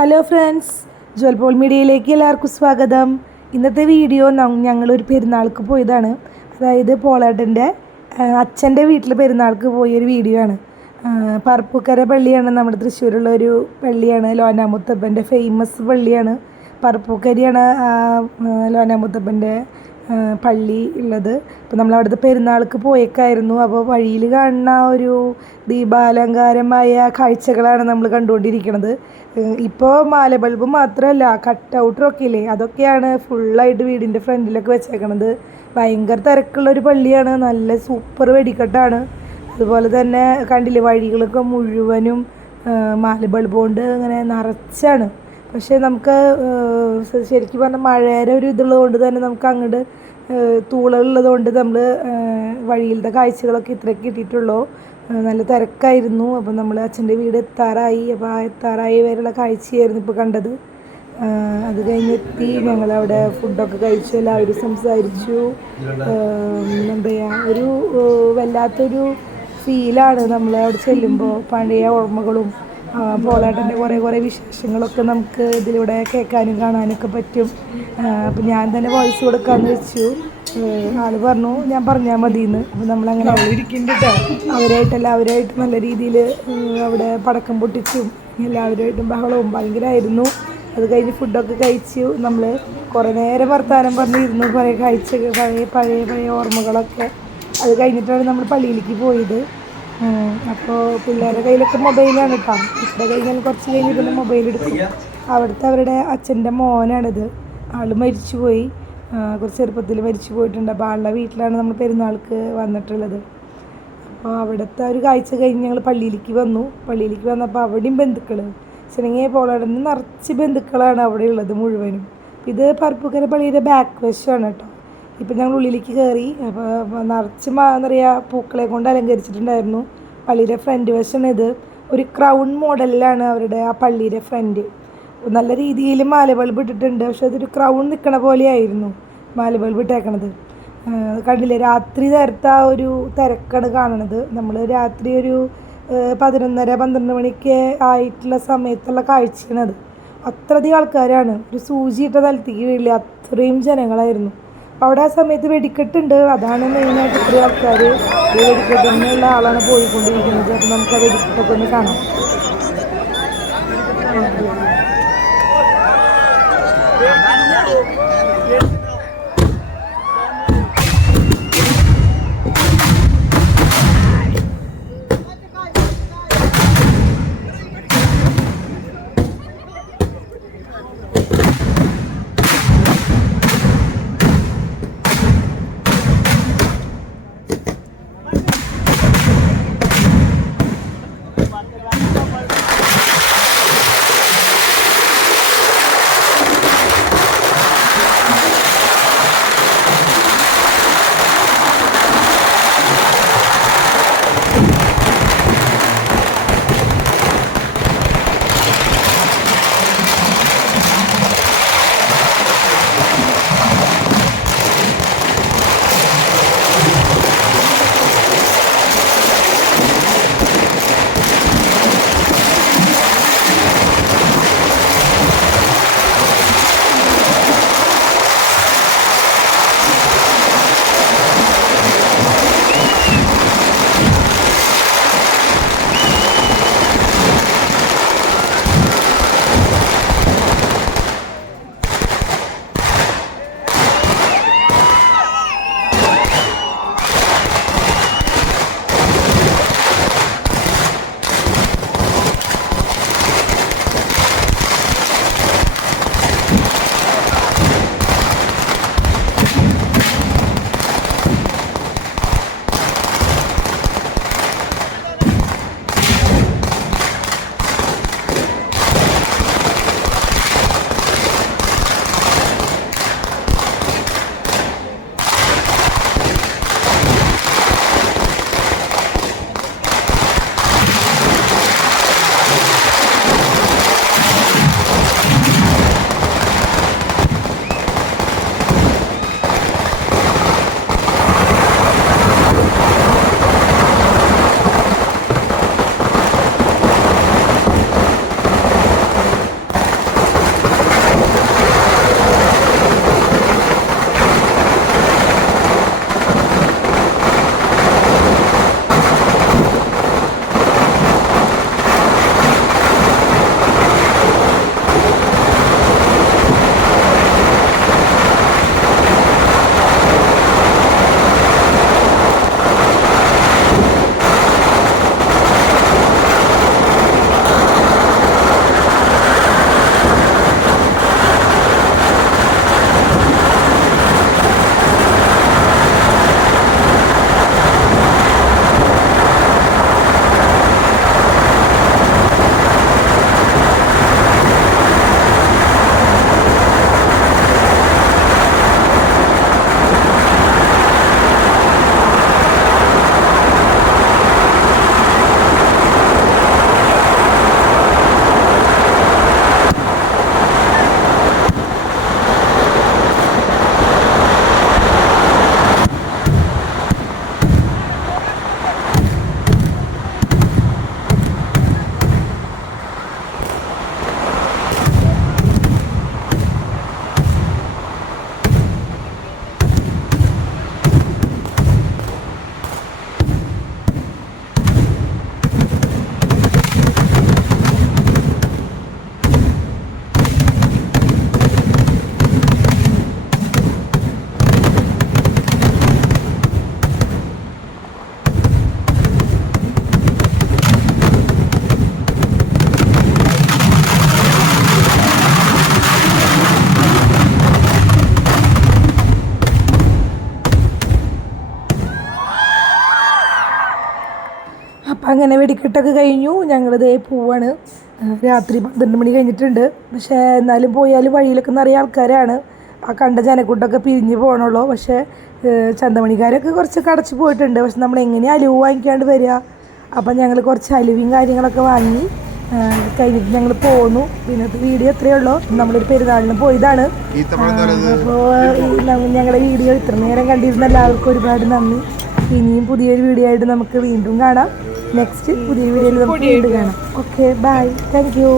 Hello friends, ജ്വൽപോൾ മീഡിയയിലേക്ക് എല്ലാവർക്കും സ്വാഗതം. ഇന്നത്തെ വീഡിയോ ഞങ്ങളൊരു പെരുന്നാൾക്ക് പോയതാണ്. അതായത് പോളേട്ടൻ്റെ അച്ഛൻ്റെ വീട്ടിൽ പെരുന്നാൾക്ക് പോയൊരു വീഡിയോ ആണ്. പറപ്പൂക്കര പള്ളിയാണ്, നമ്മുടെ തൃശ്ശൂരുള്ള ഒരു പള്ളിയാണ്. ലോനാമുത്തപ്പൻ്റെ ഫേമസ് പള്ളിയാണ്. പറപ്പൂക്കരയാണ് ലോനാമുത്തപ്പൻ്റെ പള്ളി ഉള്ളത്. അപ്പോൾ നമ്മളവിടുത്തെ പെരുന്നാൾക്ക് പോയേക്കായിരുന്നു. അപ്പോൾ വഴിയിൽ കാണുന്ന ഒരു ദീപാലങ്കാരമായ കാഴ്ചകളാണ് നമ്മൾ കണ്ടുകൊണ്ടിരിക്കുന്നത്. ഇപ്പോൾ മാല ബൾബ് മാത്രമല്ല, കട്ട് ഔട്ടറൊക്കെ ഇല്ലേ, അതൊക്കെയാണ് ഫുള്ളായിട്ട് വീടിൻ്റെ ഫ്രണ്ടിലൊക്കെ വെച്ചേക്കണത്. ഭയങ്കര തിരക്കുള്ളൊരു പള്ളിയാണ്. നല്ല സൂപ്പർ വെടിക്കെട്ടാണ്. അതുപോലെ തന്നെ കണ്ടില്ലേ, വഴികളൊക്കെ മുഴുവനും മാല ബൾബ് കൊണ്ട് ഇങ്ങനെ നിറച്ചാണ്. പക്ഷേ നമുക്ക് ശരിക്കും പറഞ്ഞാൽ മഴയുടെ ഒരു ഇതുള്ളത് കൊണ്ട് തന്നെ നമുക്ക് അങ്ങോട്ട് തൂളുള്ളത് കൊണ്ട് നമ്മൾ വഴിയിലത്തെ കാഴ്ചകളൊക്കെ ഇത്രയൊക്കെ കിട്ടിയിട്ടുള്ളൂ. നല്ല തിരക്കായിരുന്നു. അപ്പോൾ നമ്മൾ അച്ഛൻ്റെ വീട് എത്താറായി. അപ്പോൾ ആ എത്താറായി വരെയുള്ള കാഴ്ചയായിരുന്നു ഇപ്പോൾ കണ്ടത്. അത് കഴിഞ്ഞെത്തി ഞങ്ങളവിടെ ഫുഡൊക്കെ കഴിച്ചു, എല്ലാവരും സംസാരിച്ചു. എന്താ പറയുക, ഒരു വല്ലാത്തൊരു ഫീലാണ് നമ്മൾ അവിടെ ചെല്ലുമ്പോൾ. പഴയ ഓർമ്മകളും പോളേട്ടൻ്റെ കുറേ വിശേഷങ്ങളൊക്കെ നമുക്ക് ഇതിലൂടെ കേൾക്കാനും കാണാനൊക്കെ പറ്റും. അപ്പം ഞാൻ തന്നെ വോയിസ് കൊടുക്കാമെന്ന് വെച്ചു. ആൾ പറഞ്ഞു ഞാൻ പറഞ്ഞാൽ മതിയെന്ന്. അപ്പോൾ നമ്മളങ്ങനെ അവരായിട്ട് നല്ല രീതിയിൽ അവിടെ പടക്കം പൊട്ടിച്ചും എല്ലാവരുമായിട്ടും ബഹളവും ഭയങ്കരമായിരുന്നു. അത് കഴിഞ്ഞ് ഫുഡൊക്കെ കഴിച്ചു. നമ്മൾ കുറേ നേരം വർത്താനം പറഞ്ഞിരുന്നു, കുറേ കാഴ്ചകൾ, പഴയ ഓർമ്മകളൊക്കെ. അത് കഴിഞ്ഞിട്ടാണ് നമ്മൾ പള്ളിയിലേക്ക് പോയത്. അപ്പോൾ പിള്ളേരുടെ കയ്യിലൊക്കെ മൊബൈലാണ് കേട്ടോ. ഇവിടെ കഴിഞ്ഞാൽ കുറച്ച് കഴിഞ്ഞ് പിന്നെ മൊബൈൽ എടുക്കും. അവിടുത്തെ അവരുടെ അച്ഛൻ്റെ മോനാണിത്. ആൾ മരിച്ചുപോയി, കുറച്ച് ചെറുപ്പത്തിൽ മരിച്ചു പോയിട്ടുണ്ട്. അപ്പോൾ ആളുടെ വീട്ടിലാണ് നമ്മൾ പെരുന്നാൾക്ക് വന്നിട്ടുള്ളത്. അപ്പോൾ അവിടുത്തെ ഒരു കാഴ്ച കഴിഞ്ഞ് ഞങ്ങൾ പള്ളിയിലേക്ക് വന്നപ്പോൾ അവിടെയും ബന്ധുക്കൾ, ചെറിയ പോളേടന് നിറച്ച് ബന്ധുക്കളാണ് അവിടെ ഉള്ളത് മുഴുവനും. ഇത് പറപ്പൂക്കര പള്ളിയുടെ ബാക്ക് വശമാണ് കേട്ടോ. ഇപ്പം ഞങ്ങൾ ഉള്ളിലേക്ക് കയറി. അപ്പോൾ നിറച്ച് എന്താ പറയുക, പൂക്കളെ കൊണ്ട് അലങ്കരിച്ചിട്ടുണ്ടായിരുന്നു. പള്ളിയുടെ ഫ്രണ്ട് വശമാണ് ഇത്. ഒരു ക്രൗൺ മോഡലിലാണ് അവരുടെ ആ പള്ളിയുടെ ഫ്രണ്ട്. നല്ല രീതിയിൽ മാല ബൾബ് ഇട്ടിട്ടുണ്ട്. പക്ഷെ അതൊരു ക്രൗൺ നിൽക്കണ പോലെയായിരുന്നു മാല ബൾബ് ഇട്ടേക്കണത്. കണ്ടില്ലേ, രാത്രി നേരത്തെ ആ ഒരു തിരക്കാണ് കാണണത്. നമ്മൾ രാത്രി ഒരു 11:30-12 മണിക്ക് ആയിട്ടുള്ള സമയത്തുള്ള കാഴ്ചയാണത്. അത്രയധികം ആൾക്കാരാണ്. ഒരു സൂചിയിട്ട നിലത്തേക്ക് വീഴില്ല, അത്രയും ജനങ്ങളായിരുന്നു. അവിടെ ആ സമയത്ത് വെടിക്കെട്ടുണ്ട്. അതാണ് മെയിനായിട്ട് ഇത്രയും ആൾക്കാർ. വെടിക്കെട്ടിനുള്ള ആളാണ് പോയിക്കൊണ്ടിരിക്കുന്നത്. അപ്പോൾ നമുക്ക് ആ വെടിക്കെട്ടൊക്കെ ഒന്ന് കാണാം. അപ്പം അങ്ങനെ വെടിക്കെട്ടൊക്കെ കഴിഞ്ഞു. ഞങ്ങളിതേ പോവാണ്. രാത്രി 12 മണി കഴിഞ്ഞിട്ടുണ്ട്. പക്ഷേ എന്നാലും പോയാലും വഴിയിലൊക്കെ നിറയെ ആൾക്കാരാണ്. ആ കണ്ട ജനക്കൂട്ടമൊക്കെ പിരിഞ്ഞ് പോകണുള്ളൂ. പക്ഷേ ചന്തമണിക്കാരൊക്കെ കുറച്ചൊക്കെ അടച്ച് പോയിട്ടുണ്ട്. പക്ഷെ നമ്മൾ എങ്ങനെയാണ് അലുവ വാങ്ങിക്കാണ്ട് വരിക? അപ്പം ഞങ്ങൾ കുറച്ച് അലുവയും കാര്യങ്ങളൊക്കെ വാങ്ങി കഴിഞ്ഞിട്ട് ഞങ്ങൾ പോന്നു. ഇന്നത്തെ വീഡിയോ എത്രയേ ഉള്ളൂ. നമ്മളൊരു പെരുന്നാളിന് പോയതാണ്. അപ്പോൾ ഞങ്ങളുടെ വീഡിയോ ഇത്ര നേരം കണ്ടിരുന്ന എല്ലാവർക്കും ഒരുപാട് നന്ദി. ഇനിയും പുതിയൊരു വീഡിയോ ആയിട്ട് നമുക്ക് വീണ്ടും കാണാം. നെക്സ്റ്റ് പുതിയ വീഡിയോയിൽ നമുക്ക് വീണ്ടും കാണാം. Okay, bye, thank U.